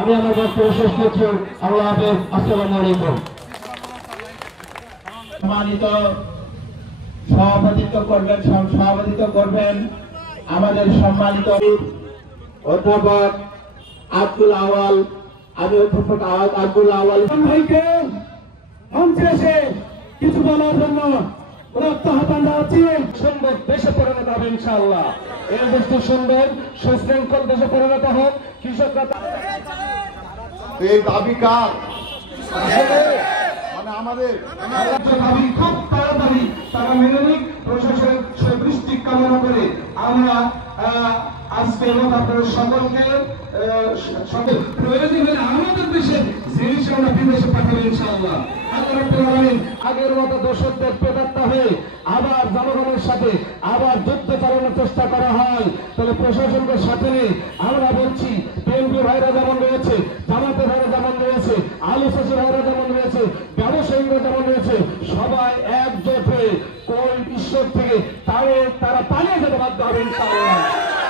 আমি আমার বক্তব্য শেষ করছি। আল্লাহ হাফেজ। আসসালামু আলাইকুম। সম্মানিত সভাপতিত্ব করবেন আমাদের সম্মানিত অধ্যাপক আব্দুল আওয়াল। আমি অধ্যাপক আব্দুল আওয়াল ভাইকে মঞ্চে এসে কিছু বলার জন্য আহ্বান জানাচ্ছি। সুন্দর দেশে পরিণত হবে ইনশাআল্লাহ। এই দেশটি সুন্দর সুশৃঙ্খল দেশে পরিণত হোক। কৃষকরা এই দাবি কার? মানে আমাদের দাবি খুব তাড়াতাড়ি তারা মেনে নিক। প্রশাসনের দৃষ্টি কামনা করে আমরা আজকে এবং আপনাদের সকলকে প্রয়োজন হলে আমাদের দেশের জিনিস আমরা বিদেশে পাঠাবো ইনশাআল্লাহ। আগের মতো দোষকদের প্রেতাত্মা হয়ে আবার জনগণের সাথে আবার যুদ্ধ চালানোর চেষ্টা করা হয়, তাহলে প্রশাসনকে সাথে নিয়ে আমরা বলছি বিএনপি ভাইরা যেমন রয়েছে, জামাতের ভাইরা যেমন রয়েছে, আলু চাষি ভাইরা যেমন রয়েছে, ব্যবসায়ীরা যেমন রয়েছে, সবাই একজোট হয়ে কোন ঈশ্বর থেকে তারা পালিয়ে যেতে বাধ্য হবে ইনশাআল্লাহ।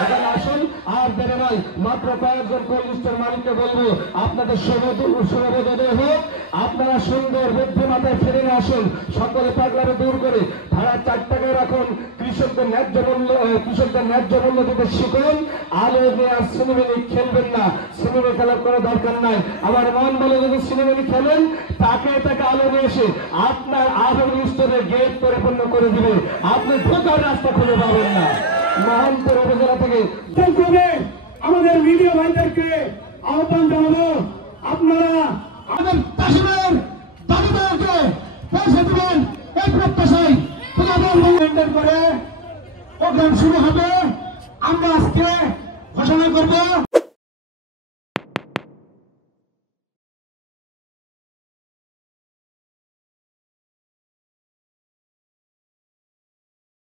এখানে আসুন, আর দেরি নয়, মাত্র কয়েকজন কর্মীদের মালিককে বলবো আপনাদের শুভবোধোদয় হোক। আপনারা সুন্দর বুদ্ধিমাতায় ফিরে আসুন, সকলে পাগলারে দূর করে ভাড়া 4 টাকায় রাখুন। কৃষকদের ন্যায্য মূল্য দিতে শিখুন। আলো নিয়ে আর সিনেমেনি খেলবেন না, সিনেমা খেলার কোনো দরকার নাই। আমার মন বলে যদি সিনেমেনি খেলেন তাকে আলো নিয়ে এসে আপনার আধুনিক স্তরের গেট পরিপূর্ণ করে দিবে, আপনি ঢোকার রাস্তা খুঁজে পাবেন না। মোহনপুর উপজেলা থেকে আমাদের মিডিয়া ভাইদেরকে আহ্বান জানাবো, আপনারা আমাদের চাষিদের দাবিদারকে পৌঁছে দেবেন এই প্রত্যাশায় করে প্রোগ্রাম শুরু হবে। আমরা আজকে ঘোষণা করবো।